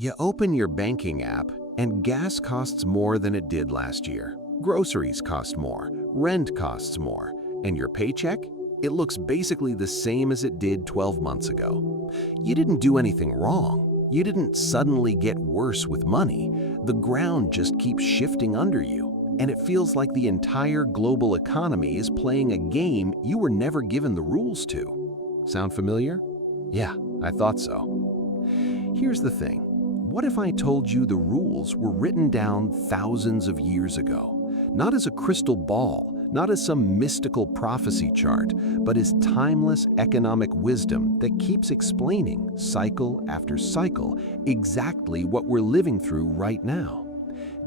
You open your banking app and gas costs more than it did last year. Groceries cost more, rent costs more, and your paycheck? It looks basically the same as it did 12 months ago. You didn't do anything wrong. You didn't suddenly get worse with money. The ground just keeps shifting under you, and it feels like the entire global economy is playing a game you were never given the rules to. Sound familiar? Yeah, I thought so. Here's the thing. What if I told you the rules were written down thousands of years ago? Not as a crystal ball, not as some mystical prophecy chart, but as timeless economic wisdom that keeps explaining, cycle after cycle, exactly what we're living through right now.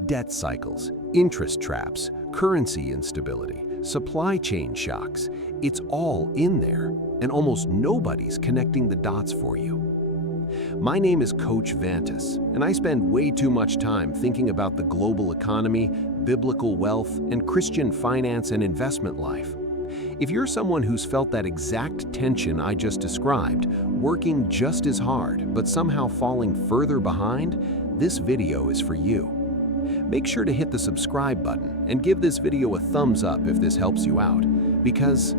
Debt cycles, interest traps, currency instability, supply chain shocks, it's all in there, and almost nobody's connecting the dots for you. My name is Coach Vantis, and I spend way too much time thinking about the global economy, biblical wealth, and Christian finance and investment life. If you're someone who's felt that exact tension I just described, working just as hard but somehow falling further behind, this video is for you. Make sure to hit the subscribe button and give this video a thumbs up if this helps you out, because,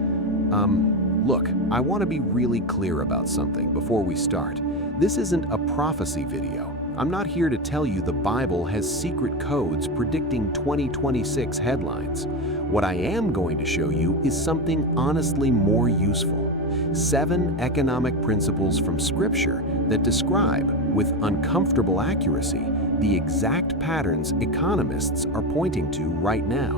look, I want to be really clear about something before we start. This isn't a prophecy video. I'm not here to tell you the Bible has secret codes predicting 2026 headlines. What I am going to show you is something honestly more useful. 7 economic principles from Scripture that describe, with uncomfortable accuracy, the exact patterns economists are pointing to right now.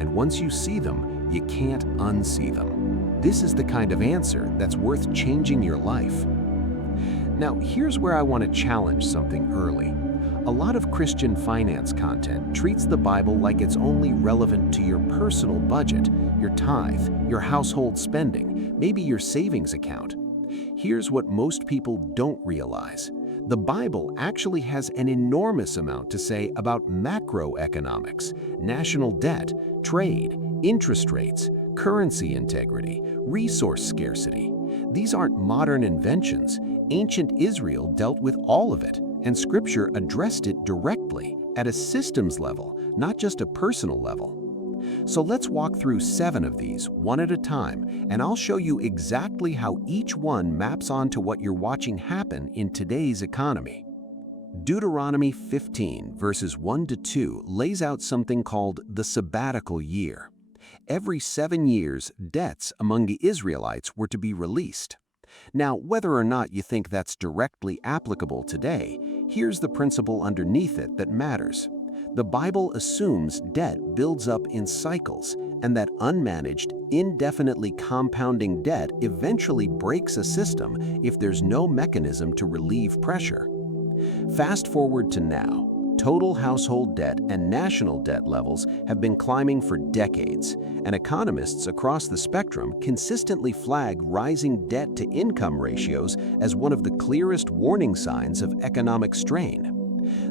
And once you see them, you can't unsee them. This is the kind of answer that's worth changing your life. Now, here's where I want to challenge something early. A lot of Christian finance content treats the Bible like it's only relevant to your personal budget, your tithe, your household spending, maybe your savings account. Here's what most people don't realize. The Bible actually has an enormous amount to say about macroeconomics, national debt, trade, interest rates, currency integrity, resource scarcity. These aren't modern inventions. Ancient Israel dealt with all of it, and Scripture addressed it directly at a systems level, not just a personal level. So let's walk through 7 of these, one at a time, and I'll show you exactly how each one maps onto what you're watching happen in today's economy. Deuteronomy 15, verses 1 to 2 lays out something called the sabbatical year. Every 7 years, debts among the Israelites were to be released. Now, whether or not you think that's directly applicable today, here's the principle underneath it that matters. The Bible assumes debt builds up in cycles, and that unmanaged, indefinitely compounding debt eventually breaks a system if there's no mechanism to relieve pressure. Fast forward to now. Total household debt and national debt levels have been climbing for decades, and economists across the spectrum consistently flag rising debt-to-income ratios as one of the clearest warning signs of economic strain.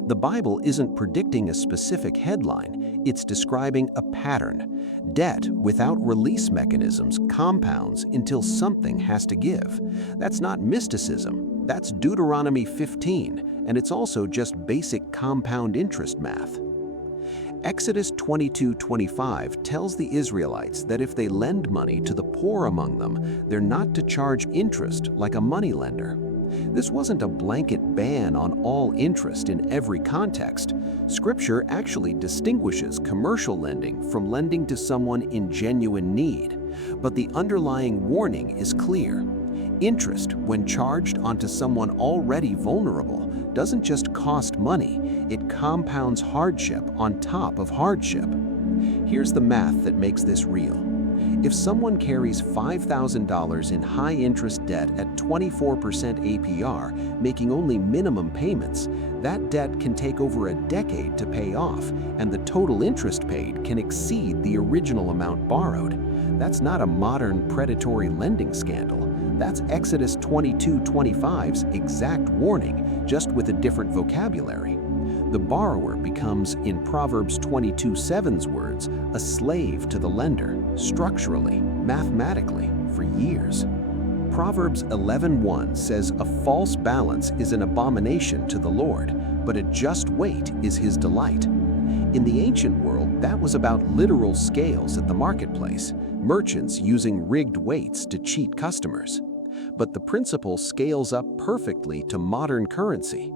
The Bible isn't predicting a specific headline, it's describing a pattern. Debt without release mechanisms compounds until something has to give. That's not mysticism, that's Deuteronomy 15, and it's also just basic compound interest math. Exodus 22:25 tells the Israelites that if they lend money to the poor among them, they're not to charge interest like a moneylender. This wasn't a blanket ban on all interest in every context. Scripture actually distinguishes commercial lending from lending to someone in genuine need. But the underlying warning is clear. Interest, when charged onto someone already vulnerable, doesn't just cost money, it compounds hardship on top of hardship. Here's the math that makes this real. If someone carries $5,000 in high-interest debt at 24% APR, making only minimum payments, that debt can take over a decade to pay off, and the total interest paid can exceed the original amount borrowed. That's not a modern predatory lending scandal. That's Exodus 22:25's exact warning, just with a different vocabulary. The borrower becomes, in Proverbs 22:7's words, a slave to the lender, structurally, mathematically, for years. Proverbs 11:1 says a false balance is an abomination to the Lord, but a just weight is his delight. In the ancient world, that was about literal scales at the marketplace, merchants using rigged weights to cheat customers. But the principle scales up perfectly to modern currency.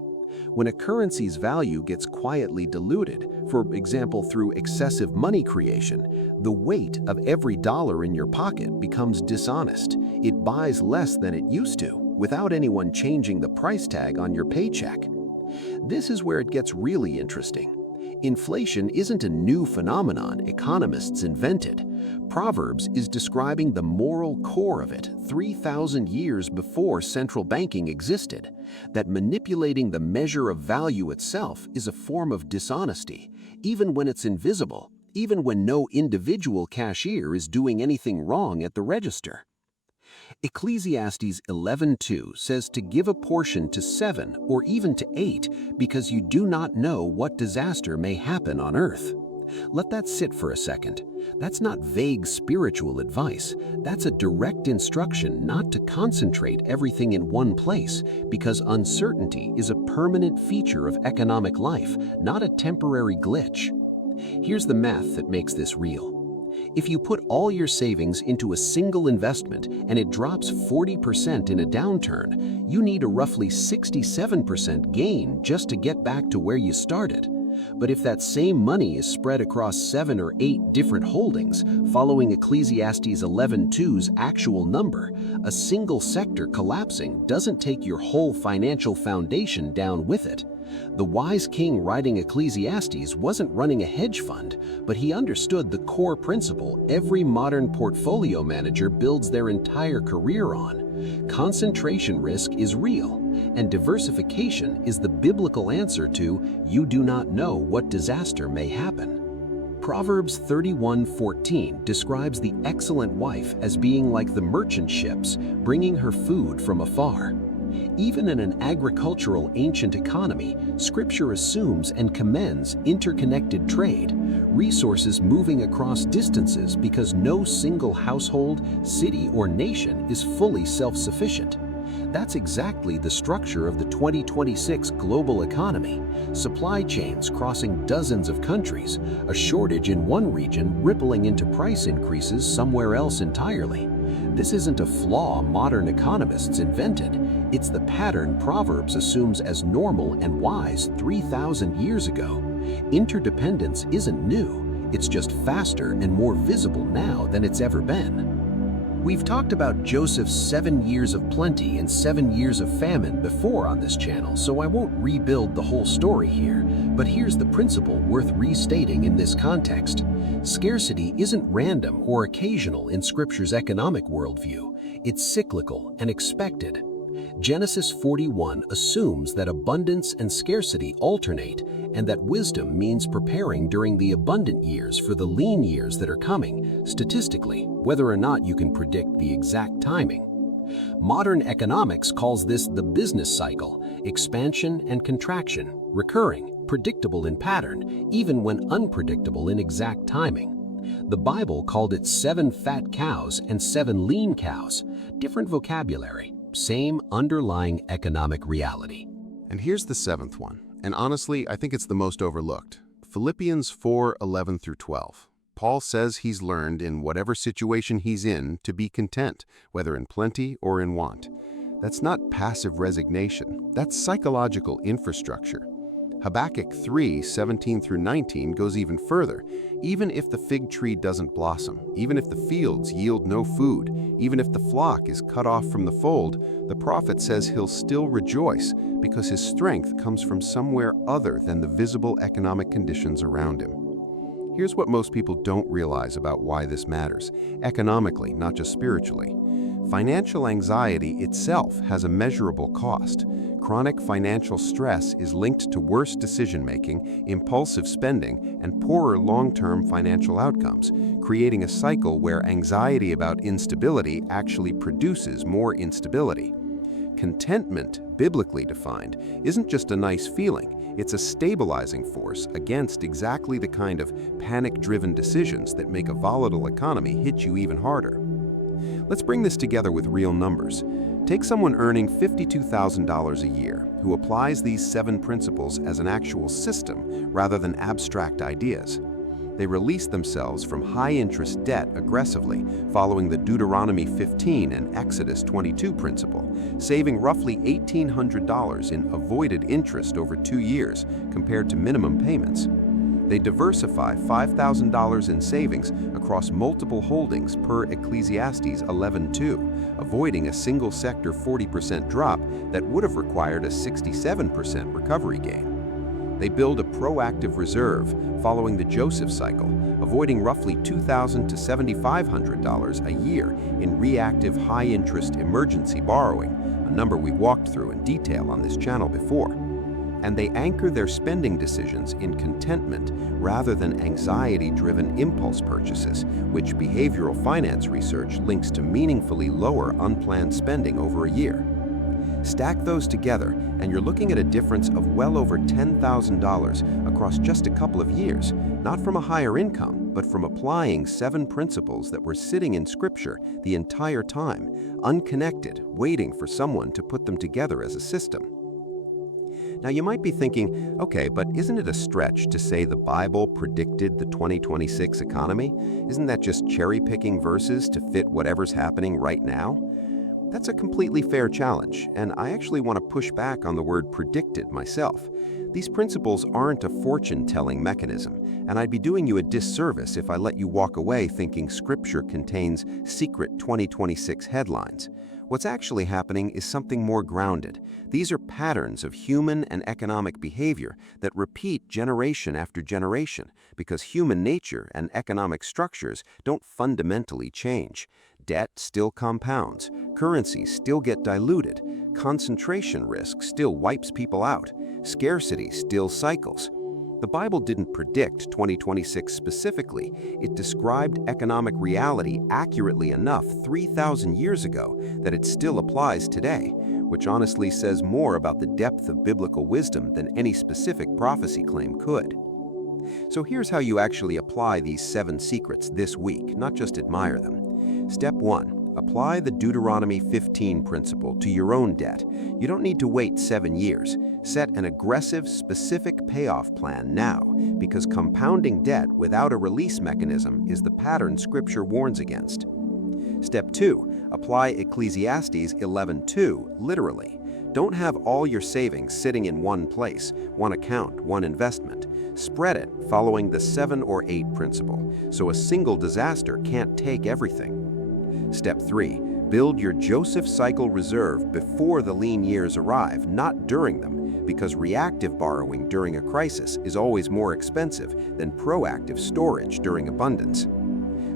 When a currency's value gets quietly diluted, for example through excessive money creation, the weight of every dollar in your pocket becomes dishonest. It buys less than it used to, without anyone changing the price tag on your paycheck. This is where it gets really interesting. Inflation isn't a new phenomenon economists invented. Proverbs is describing the moral core of it 3,000 years before central banking existed, that manipulating the measure of value itself is a form of dishonesty, even when it's invisible, even when no individual cashier is doing anything wrong at the register. Ecclesiastes 11:2 says to give a portion to 7 or even to 8 because you do not know what disaster may happen on earth. Let that sit for a second. That's not vague spiritual advice. That's a direct instruction not to concentrate everything in one place, because uncertainty is a permanent feature of economic life, not a temporary glitch. Here's the math that makes this real. If you put all your savings into a single investment and it drops 40% in a downturn, you need a roughly 67% gain just to get back to where you started. But if that same money is spread across 7 or 8 different holdings, following Ecclesiastes 11:2's actual number, a single sector collapsing doesn't take your whole financial foundation down with it. The wise king writing Ecclesiastes wasn't running a hedge fund, but he understood the core principle every modern portfolio manager builds their entire career on. Concentration risk is real, and diversification is the biblical answer to "you do not know what disaster may happen." Proverbs 31:14 describes the excellent wife as being like the merchant ships, bringing her food from afar. Even in an agricultural ancient economy, Scripture assumes and commends interconnected trade, resources moving across distances because no single household, city, or nation is fully self-sufficient. That's exactly the structure of the 2026 global economy. Supply chains crossing dozens of countries, a shortage in one region rippling into price increases somewhere else entirely. This isn't a flaw modern economists invented. It's the pattern Proverbs assumes as normal and wise 3,000 years ago. Interdependence isn't new. It's just faster and more visible now than it's ever been. We've talked about Joseph's 7 years of plenty and 7 years of famine before on this channel, so I won't rebuild the whole story here, but here's the principle worth restating in this context. Scarcity isn't random or occasional in Scripture's economic worldview. It's cyclical and expected. Genesis 41 assumes that abundance and scarcity alternate, and that wisdom means preparing during the abundant years for the lean years that are coming, statistically, whether or not you can predict the exact timing. Modern economics calls this the business cycle, expansion and contraction, recurring, predictable in pattern, even when unpredictable in exact timing. The Bible called it 7 fat cows and 7 lean cows, different vocabulary, same underlying economic reality. And here's the 7th one, and honestly, I think it's the most overlooked. Philippians 4:11 through 12. Paul says he's learned in whatever situation he's in to be content, whether in plenty or in want. That's not passive resignation, that's psychological infrastructure. Habakkuk 3:17 through 19 goes even further. Even if the fig tree doesn't blossom, even if the fields yield no food, even if the flock is cut off from the fold, the prophet says he'll still rejoice because his strength comes from somewhere other than the visible economic conditions around him. Here's what most people don't realize about why this matters, economically, not just spiritually. Financial anxiety itself has a measurable cost. Chronic financial stress is linked to worse decision-making, impulsive spending, and poorer long-term financial outcomes, creating a cycle where anxiety about instability actually produces more instability. Contentment, biblically defined, isn't just a nice feeling. It's a stabilizing force against exactly the kind of panic-driven decisions that make a volatile economy hit you even harder. Let's bring this together with real numbers. Take someone earning $52,000 a year who applies these 7 principles as an actual system rather than abstract ideas. They release themselves from high-interest debt aggressively, following the Deuteronomy 15 and Exodus 22 principle, saving roughly $1,800 in avoided interest over 2 years compared to minimum payments. They diversify $5,000 in savings across multiple holdings per Ecclesiastes 11:2, avoiding a single-sector 40% drop that would have required a 67% recovery gain. They build a proactive reserve following the Joseph cycle, avoiding roughly $2,000 to $7,500 a year in reactive high-interest emergency borrowing, a number we walked through in detail on this channel before. And they anchor their spending decisions in contentment rather than anxiety-driven impulse purchases, which behavioral finance research links to meaningfully lower unplanned spending over a year. Stack those together, and you're looking at a difference of well over $10,000 across just a couple of years, not from a higher income, but from applying 7 principles that were sitting in Scripture the entire time, unconnected, waiting for someone to put them together as a system. Now you might be thinking, okay, but isn't it a stretch to say the Bible predicted the 2026 economy? Isn't that just cherry-picking verses to fit whatever's happening right now? That's a completely fair challenge, and I actually want to push back on the word predicted myself. These principles aren't a fortune-telling mechanism, and I'd be doing you a disservice if I let you walk away thinking Scripture contains secret 2026 headlines. What's actually happening is something more grounded. These are patterns of human and economic behavior that repeat generation after generation because human nature and economic structures don't fundamentally change. Debt still compounds, currencies still get diluted, concentration risk still wipes people out, scarcity still cycles. The Bible didn't predict 2026 specifically. It described economic reality accurately enough 3,000 years ago that it still applies today, which honestly says more about the depth of biblical wisdom than any specific prophecy claim could. So here's how you actually apply these 7 secrets this week, not just admire them. Step 1. Apply the Deuteronomy 15 principle to your own debt. You don't need to wait 7 years. Set an aggressive, specific payoff plan now, because compounding debt without a release mechanism is the pattern Scripture warns against. Step 2. Apply Ecclesiastes 11:2 literally. Don't have all your savings sitting in one place, one account, one investment. Spread it following the 7 or 8 principle, so a single disaster can't take everything. Step 3. Build your Joseph cycle reserve before the lean years arrive, not during them, because reactive borrowing during a crisis is always more expensive than proactive storage during abundance.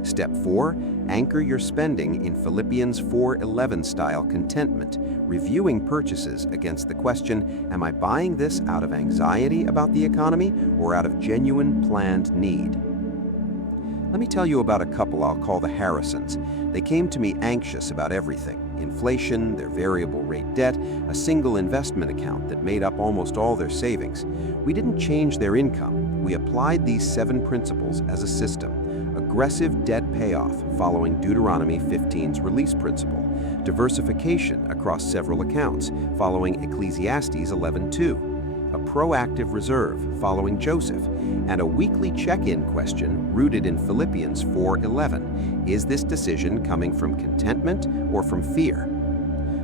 Step 4. Anchor your spending in Philippians 4:11 style contentment, reviewing purchases against the question, am I buying this out of anxiety about the economy or out of genuine planned need? Let me tell you about a couple I'll call the Harrisons. They came to me anxious about everything: inflation, their variable rate debt, a single investment account that made up almost all their savings. We didn't change their income. We applied these 7 principles as a system. Aggressive debt payoff following Deuteronomy 15's release principle. Diversification across several accounts following Ecclesiastes 11:2. A proactive reserve following Joseph, and a weekly check-in question rooted in Philippians 4:11. Is this decision coming from contentment or from fear?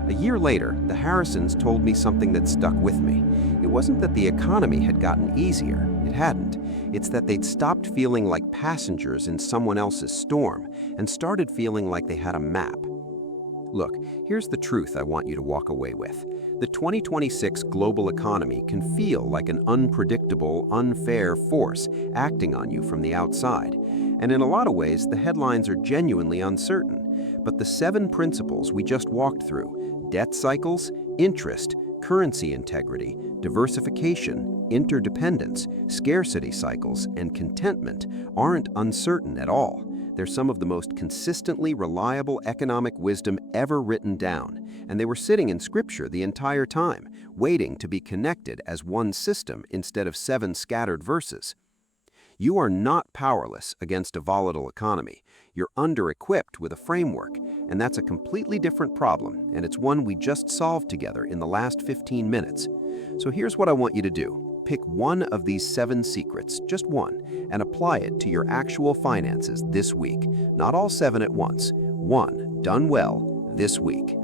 A year later, the Harrisons told me something that stuck with me. It wasn't that the economy had gotten easier. It hadn't. It's that they'd stopped feeling like passengers in someone else's storm and started feeling like they had a map. Look, here's the truth I want you to walk away with. The 2026 global economy can feel like an unpredictable, unfair force acting on you from the outside. And in a lot of ways, the headlines are genuinely uncertain. But the 7 principles we just walked through, debt cycles, interest, currency integrity, diversification, interdependence, scarcity cycles, and contentment, aren't uncertain at all. They're some of the most consistently reliable economic wisdom ever written down, and they were sitting in Scripture the entire time, waiting to be connected as one system instead of 7 scattered verses. You are not powerless against a volatile economy. You're under-equipped with a framework, and that's a completely different problem, and it's one we just solved together in the last 15 minutes. So here's what I want you to do. Pick one of these 7 secrets, just one, and apply it to your actual finances this week. Not all 7 at once. One, done well, this week.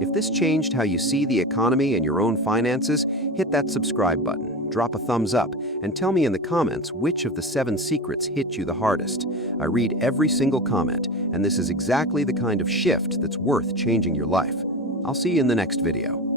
If this changed how you see the economy and your own finances, hit that subscribe button, drop a thumbs up, and tell me in the comments which of the 7 secrets hit you the hardest. I read every single comment, and this is exactly the kind of shift that's worth changing your life. I'll see you in the next video.